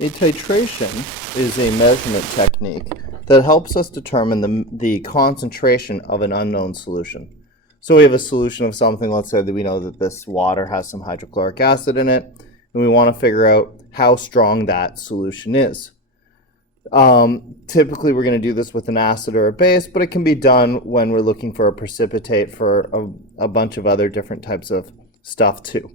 A titration is a measurement technique that helps us determine the concentration of an unknown solution. So we have a solution of something, let's say that we know that this water has some hydrochloric acid in it, and we want to figure out how strong that solution is. Typically we're going to do this with an acid or a base, but it can be done when we're looking for a precipitate for a bunch of other different types of stuff too.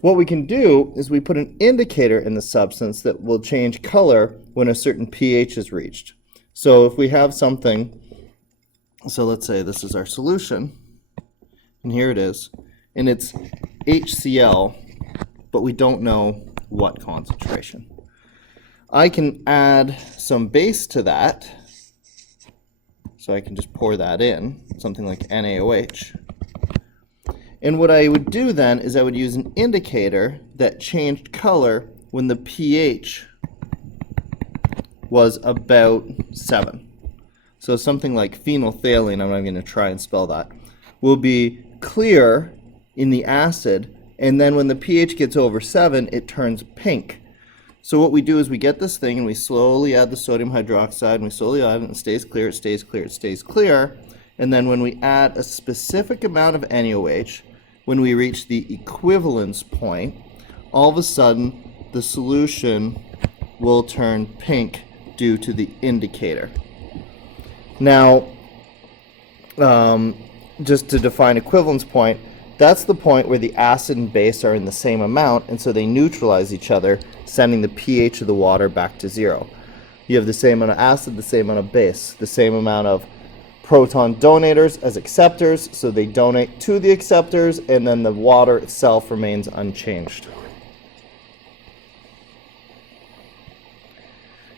What we can do is we put an indicator in the substance that will change color when a certain pH is reached. So if we have something, so let's say this is our solution, and here it is, and it's HCl, but we don't know what concentration. I can add some base to that, so I can just pour that in, something like NaOH. And what I would do then is I would use an indicator that changed color when the pH was about 7. So something like phenolphthalein, I'm not going to try and spell that, will be clear in the acid, and then when the pH gets over 7, it turns pink. So what we do is we get this thing and we slowly add the sodium hydroxide, and we slowly add it, and it stays clear, it stays clear, it stays clear. And then when we add a specific amount of NaOH, when we reach the equivalence point, all of a sudden the solution will turn pink due to the indicator. Now, just to define equivalence point, that's the point where the acid and base are in the same amount, and so they neutralize each other, sending the pH of the water back to 0. You have the same amount of acid, the same amount of base, the same amount of proton donators as acceptors, so they donate to the acceptors, and then the water itself remains unchanged.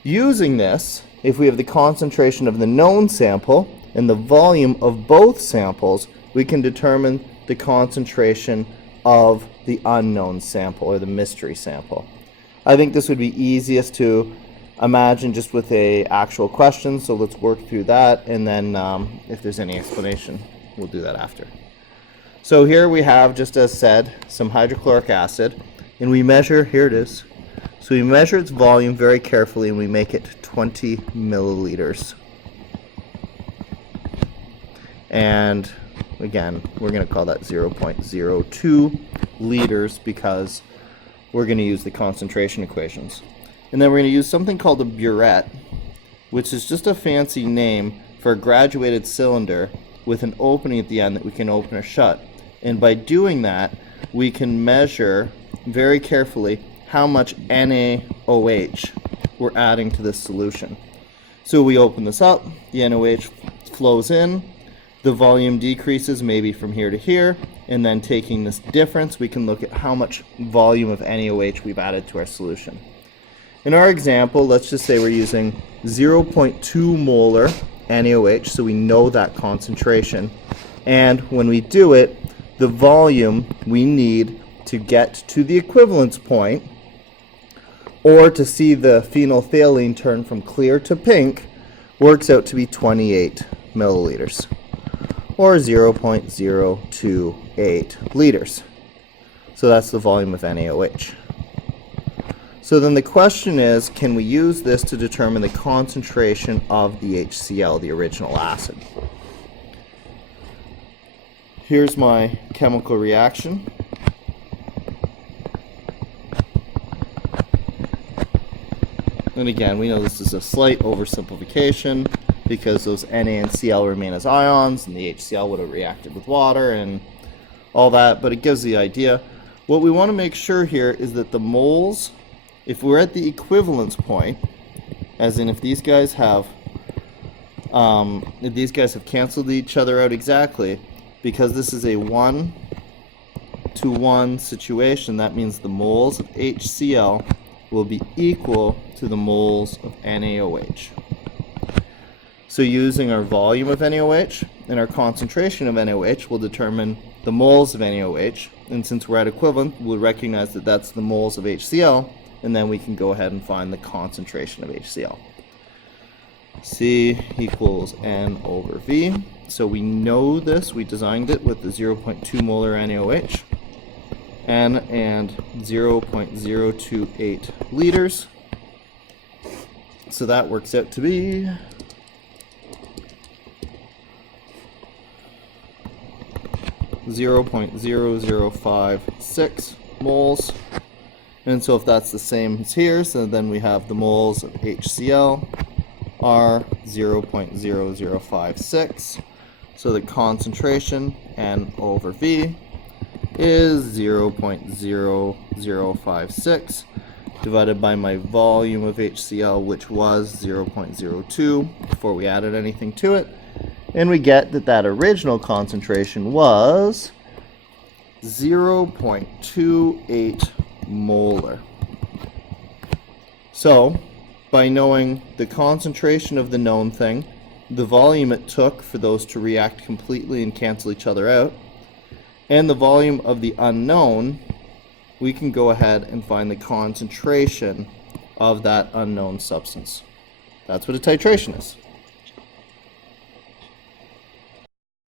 Using this, if we have the concentration of the known sample and the volume of both samples, we can determine the concentration of the unknown sample, or the mystery sample. I think this would be easiest to imagine just with a actual question, so let's work through that, and then if there's any explanation, we'll do that after. So here we have, just as said, some hydrochloric acid, and we measure, here it is, so we measure its volume very carefully, and we make it 20 milliliters. And again, we're going to call that 0.02 liters because we're going to use the concentration equations. And then we're going to use something called a burette, which is just a fancy name for a graduated cylinder with an opening at the end that we can open or shut. And by doing that, we can measure very carefully how much NaOH we're adding to this solution. So we open this up, the NaOH flows in, the volume decreases maybe from here to here, and then taking this difference, we can look at how much volume of NaOH we've added to our solution. In our example, let's just say we're using 0.2 molar NaOH, so we know that concentration. And when we do it, the volume we need to get to the equivalence point, or to see the phenolphthalein turn from clear to pink, works out to be 28 milliliters, or 0.028 liters. So that's the volume of NaOH. So then the question is, can we use this to determine the concentration of the HCl, the original acid? Here's my chemical reaction. And again, we know this is a slight oversimplification because those Na and Cl remain as ions, and the HCl would have reacted with water and all that, but it gives the idea. What we want to make sure here is that the moles, if we're at the equivalence point, as in if these guys have canceled each other out exactly, because this is a 1-to-1 situation, that means the moles of HCl will be equal to the moles of NaOH. So using our volume of NaOH and our concentration of NaOH, we'll determine the moles of NaOH, and since we're at equivalent, we'll recognize that that's the moles of HCl, and then we can go ahead and find the concentration of HCl. C equals N over V. So we know this, we designed it with the 0.2 molar NaOH. N and 0.028 liters. So that works out to be 0.0056 moles. And so if that's the same as here, so then we have the moles of HCl are 0.0056. So the concentration, N over V, is 0.0056 divided by my volume of HCl, which was 0.02 before we added anything to it. And we get that that original concentration was 0.28 molar. So, by knowing the concentration of the known thing, the volume it took for those to react completely and cancel each other out, and the volume of the unknown, we can go ahead and find the concentration of that unknown substance. That's what a titration is.